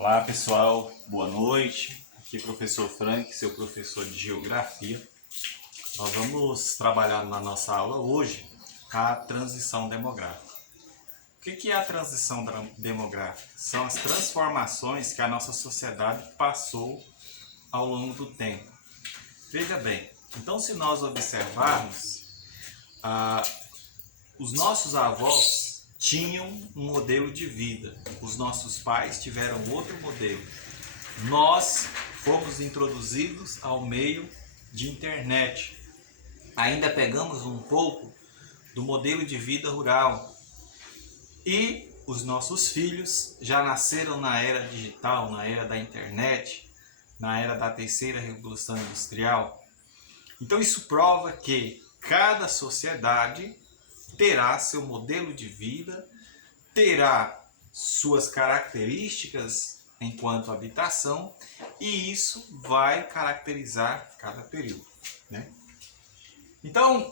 Olá pessoal, boa noite. Aqui é o professor Frank, seu professor de Geografia. Nós vamos trabalhar na nossa aula hoje a transição demográfica. O que é a transição demográfica? São as transformações que a nossa sociedade passou ao longo do tempo. Veja bem, então se nós observarmos, os nossos avós tinham um modelo de vida, os nossos pais tiveram outro modelo. Nós fomos introduzidos ao meio de internet. Ainda pegamos um pouco do modelo de vida rural. E os nossos filhos já nasceram na era digital, na era da internet, na era da terceira revolução industrial. Então isso prova que cada sociedade terá seu modelo de vida, terá suas características enquanto habitação, e isso vai caracterizar cada período, né? Então,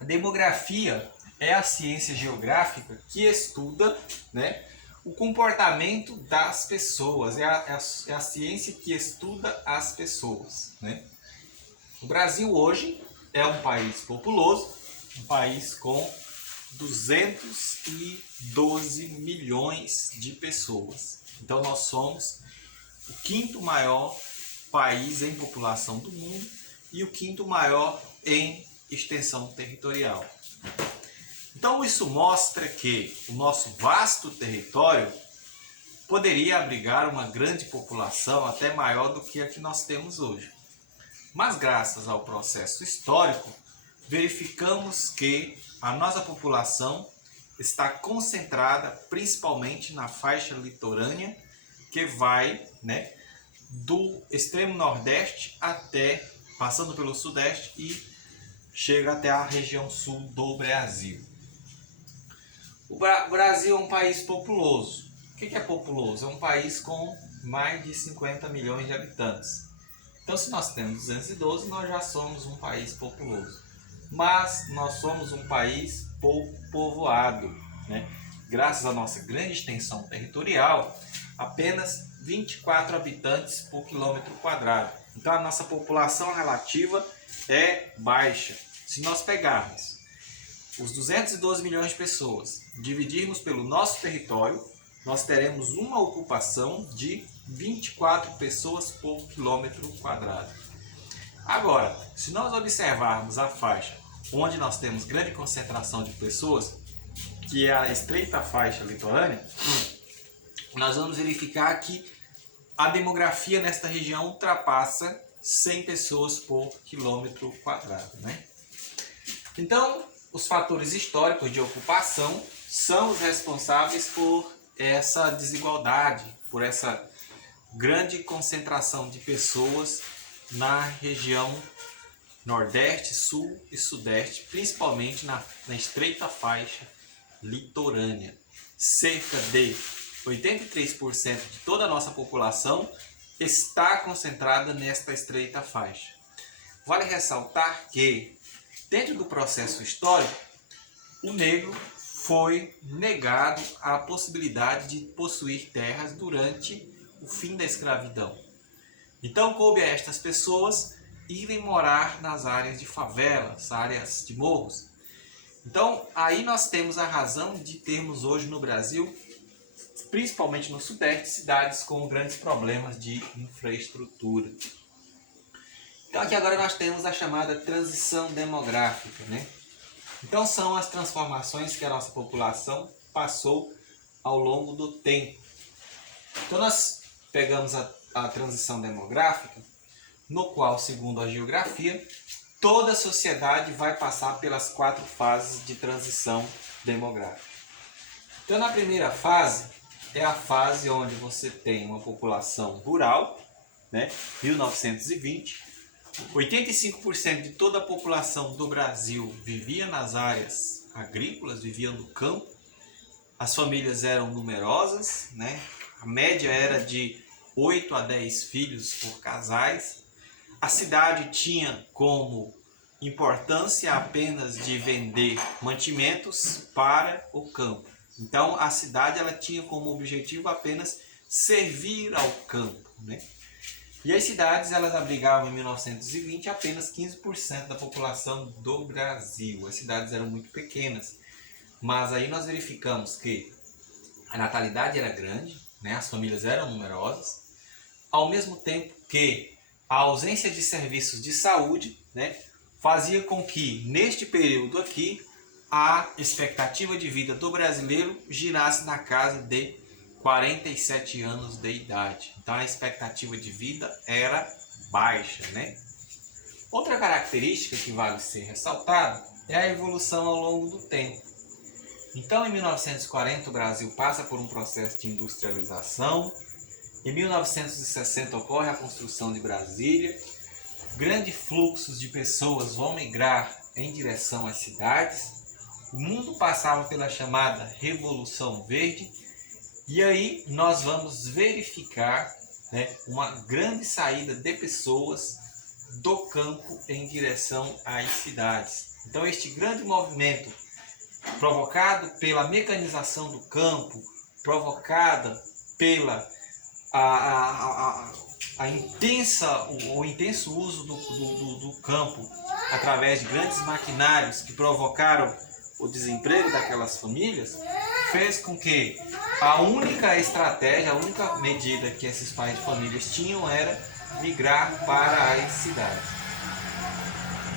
a demografia é a ciência geográfica que estuda, né, o comportamento das pessoas, é a ciência que estuda as pessoas, né? O Brasil hoje é um país populoso, um país com 212 milhões de pessoas. Então nós somos o quinto maior país em população do mundo e o quinto maior em extensão territorial. Então isso mostra que o nosso vasto território poderia abrigar uma grande população até maior do que a que nós temos hoje. Mas graças ao processo histórico, verificamos que a nossa população está concentrada principalmente na faixa litorânea, que vai, né, do extremo nordeste até, passando pelo sudeste e chega até a região sul do Brasil. O Brasil é um país populoso. O que é populoso? É um país com mais de 50 milhões de habitantes. Então, se nós temos 212, nós já somos um país populoso. Mas nós somos um país pouco povoado, né? Graças à nossa grande extensão territorial, apenas 24 habitantes por quilômetro quadrado. Então a nossa população relativa é baixa. Se nós pegarmos os 212 milhões de pessoas, dividirmos pelo nosso território, nós teremos uma ocupação de 24 pessoas por quilômetro quadrado. Agora, se nós observarmos a faixa onde nós temos grande concentração de pessoas, que é a estreita faixa litorânea, nós vamos verificar que a demografia nesta região ultrapassa 100 pessoas por quilômetro quadrado, né? Então, os fatores históricos de ocupação são os responsáveis por essa desigualdade, por essa grande concentração de pessoas na região Nordeste, Sul e Sudeste, principalmente na estreita faixa litorânea. Cerca de 83% de toda a nossa população está concentrada nesta estreita faixa. Vale ressaltar que, dentro do processo histórico, o negro foi negado a possibilidade de possuir terras durante o fim da escravidão. Então, coube a estas pessoas irem morar nas áreas de favelas, áreas de morros. Então, aí nós temos a razão de termos hoje no Brasil, principalmente no Sudeste, cidades com grandes problemas de infraestrutura. Então, aqui agora nós temos a chamada transição demográfica, né? Então, são as transformações que a nossa população passou ao longo do tempo. Então, nós pegamos a transição demográfica, no qual, segundo a geografia, toda a sociedade vai passar pelas 4 fases de transição demográfica. Então, na primeira fase, é a fase onde você tem uma população rural, né? 1920, 85% de toda a população do Brasil vivia nas áreas agrícolas, vivia no campo, as famílias eram numerosas, né? A média era de 8 a 10 filhos por casais. A cidade tinha como importância apenas de vender mantimentos para o campo. Então a cidade ela tinha como objetivo apenas servir ao campo, né? E as cidades, elas abrigavam em 1920 apenas 15% da população do Brasil. As cidades eram muito pequenas, mas aí nós verificamos que a natalidade era grande, né? As famílias eram numerosas, ao mesmo tempo que a ausência de serviços de saúde, né, fazia com que, neste período aqui, a expectativa de vida do brasileiro girasse na casa de 47 anos de idade. Então a expectativa de vida era baixa, né? Outra característica que vale ser ressaltada é a evolução ao longo do tempo. Então, em 1940, o Brasil passa por um processo de industrialização. Em 1960 ocorre a construção de Brasília. Grandes fluxos de pessoas vão migrar em direção às cidades. O mundo passava pela chamada Revolução Verde. E aí nós vamos verificar, né, uma grande saída de pessoas do campo em direção às cidades. Então este grande movimento provocado pela mecanização do campo, provocada pela o intenso uso do campo através de grandes maquinários que provocaram o desemprego daquelas famílias, fez com que a única estratégia, a única medida que esses pais de famílias tinham era migrar para as cidades.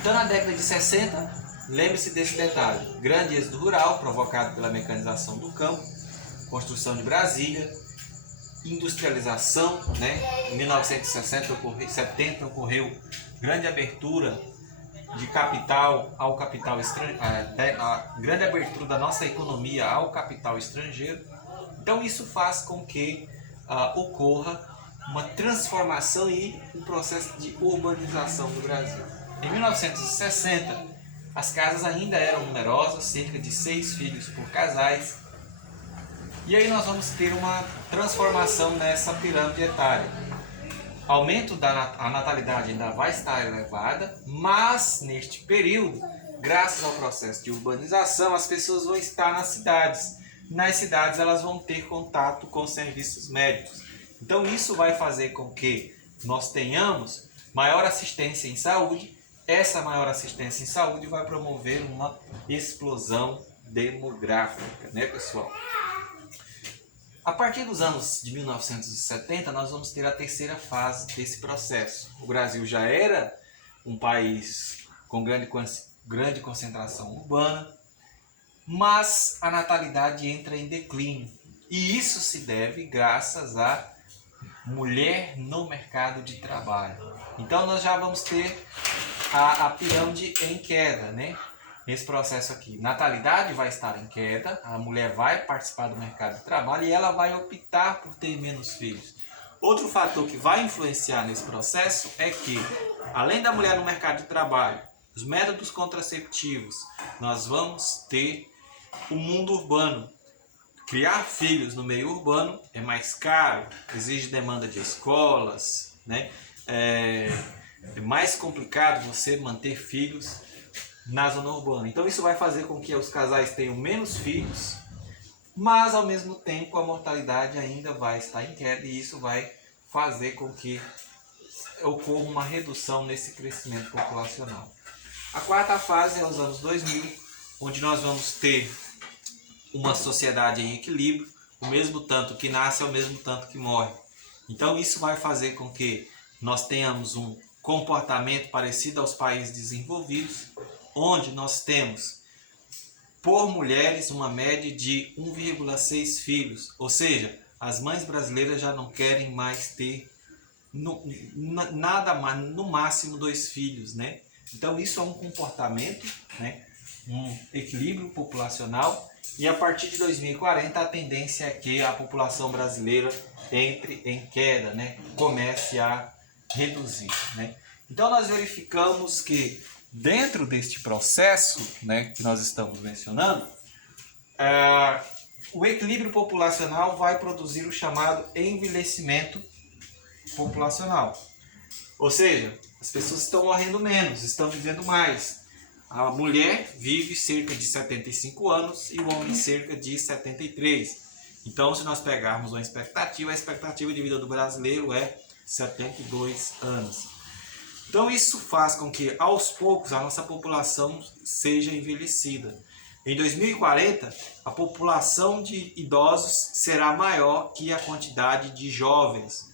Então, na década de 60, lembre-se desse detalhe: grande êxodo rural provocado pela mecanização do campo, construção de Brasília, industrialização, né? Em 1970 ocorreu grande abertura de capital ao capital estrangeiro, a grande abertura da nossa economia ao capital estrangeiro. Então isso faz com que ocorra uma transformação e um processo de urbanização do Brasil. Em 1960, as casas ainda eram numerosas, cerca de 6 filhos por casais. E aí nós vamos ter uma transformação nessa pirâmide etária. Aumento a natalidade ainda vai estar elevada, mas neste período, graças ao processo de urbanização, as pessoas vão estar nas cidades. Nas cidades elas vão ter contato com serviços médicos. Então isso vai fazer com que nós tenhamos maior assistência em saúde. Essa maior assistência em saúde vai promover uma explosão demográfica, né, pessoal? A partir dos anos de 1970, nós vamos ter a terceira fase desse processo. O Brasil já era um país com grande concentração urbana, mas a natalidade entra em declínio. E isso se deve graças à mulher no mercado de trabalho. Então nós já vamos ter a pirâmide em queda, né? Nesse processo aqui, natalidade vai estar em queda, a mulher vai participar do mercado de trabalho e ela vai optar por ter menos filhos. Outro fator que vai influenciar nesse processo é que, além da mulher no mercado de trabalho, os métodos contraceptivos, nós vamos ter o mundo urbano. Criar filhos no meio urbano é mais caro, exige demanda de escolas, né? É mais complicado você manter filhos na zona urbana. Então isso vai fazer com que os casais tenham menos filhos, mas ao mesmo tempo a mortalidade ainda vai estar em queda e isso vai fazer com que ocorra uma redução nesse crescimento populacional. A quarta fase é os anos 2000, onde nós vamos ter uma sociedade em equilíbrio, o mesmo tanto que nasce é o mesmo tanto que morre. Então isso vai fazer com que nós tenhamos um comportamento parecido aos países desenvolvidos, onde nós temos, por mulheres, uma média de 1,6 filhos. Ou seja, as mães brasileiras já não querem mais ter nada mais, no máximo 2 filhos, né? Então isso é um comportamento, né? Um equilíbrio populacional. E a partir de 2040 a tendência é que a população brasileira entre em queda, né? Comece a reduzir, né? Então nós verificamos que dentro deste processo, né, que nós estamos mencionando, o equilíbrio populacional vai produzir o chamado envelhecimento populacional. Ou seja, as pessoas estão morrendo menos, estão vivendo mais. A mulher vive cerca de 75 anos e o homem cerca de 73. Então, se nós pegarmos uma expectativa, a expectativa de vida do brasileiro é 72 anos. Então, isso faz com que, aos poucos, a nossa população seja envelhecida. Em 2040, a população de idosos será maior que a quantidade de jovens.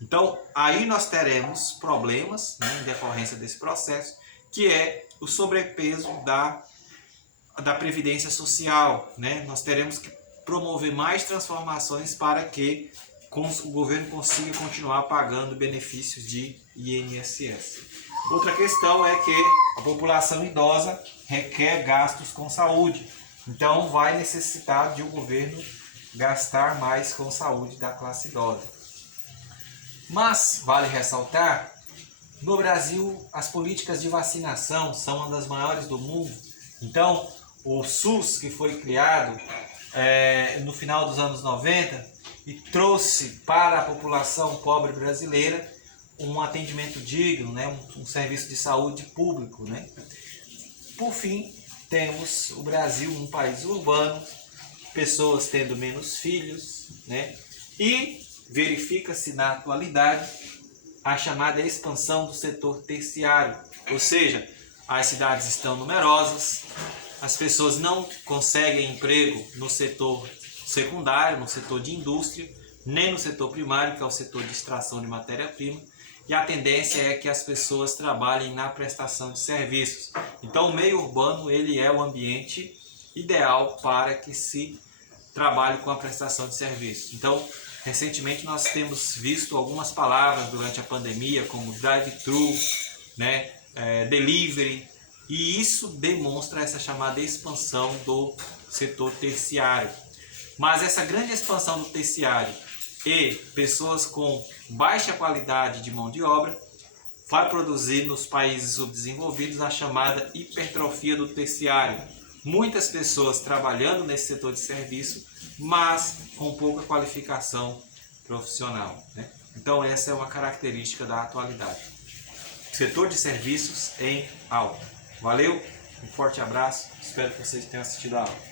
Então, aí nós teremos problemas, né, em decorrência desse processo, que é o sobrepeso da previdência social, né? Nós teremos que promover mais transformações para que o governo consiga continuar pagando benefícios de INSS. Outra questão é que a população idosa requer gastos com saúde, então vai necessitar de o governo gastar mais com saúde da classe idosa. Mas vale ressaltar, no Brasil as políticas de vacinação são uma das maiores do mundo. Então o SUS, que foi criado no final dos anos 90 e trouxe para a população pobre brasileira um atendimento digno, né? um serviço de saúde público. Né? Por fim, temos o Brasil, um país urbano, pessoas tendo menos filhos, né? E verifica-se na atualidade a chamada expansão do setor terciário, ou seja, as cidades estão numerosas, as pessoas não conseguem emprego no setor secundário, no setor de indústria, nem no setor primário, que é o setor de extração de matéria-prima, e a tendência é que as pessoas trabalhem na prestação de serviços. Então o meio urbano ele é o ambiente ideal para que se trabalhe com a prestação de serviços. Então, recentemente nós temos visto algumas palavras durante a pandemia, como drive-thru, né, delivery, e isso demonstra essa chamada expansão do setor terciário. Mas essa grande expansão do terciário e pessoas com baixa qualidade de mão de obra vai produzir nos países subdesenvolvidos a chamada hipertrofia do terciário. Muitas pessoas trabalhando nesse setor de serviço, mas com pouca qualificação profissional. Né? Então essa é uma característica da atualidade. Setor de serviços em alta. Valeu, um forte abraço, espero que vocês tenham assistido a aula.